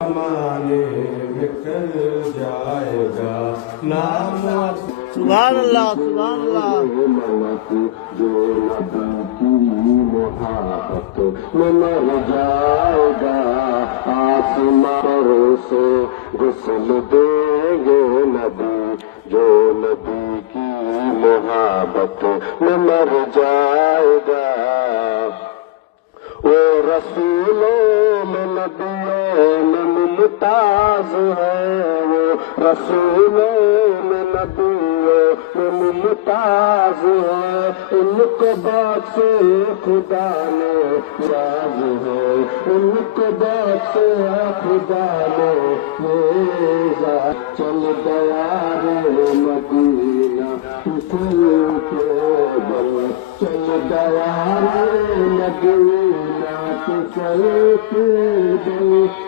माने बिखर जाएगा नाम। सुभान अल्लाह सुभान अल्लाह। जो नबी की मोहब्बत में मर जाएगा, आसमां से गुस्ल देंगे नबी। जो नबी की मोहब्बत में मर जाएगा, वो रसूलों में नबियों में मुमताज है। वो रसूलों में नबियों में मुमताज है। उनको बख्शे खुदा ने राज है। उनको बख्शे खुदा ने मेरा। चल गया रे मदीना के बल, चल गया रे मदीना के बल।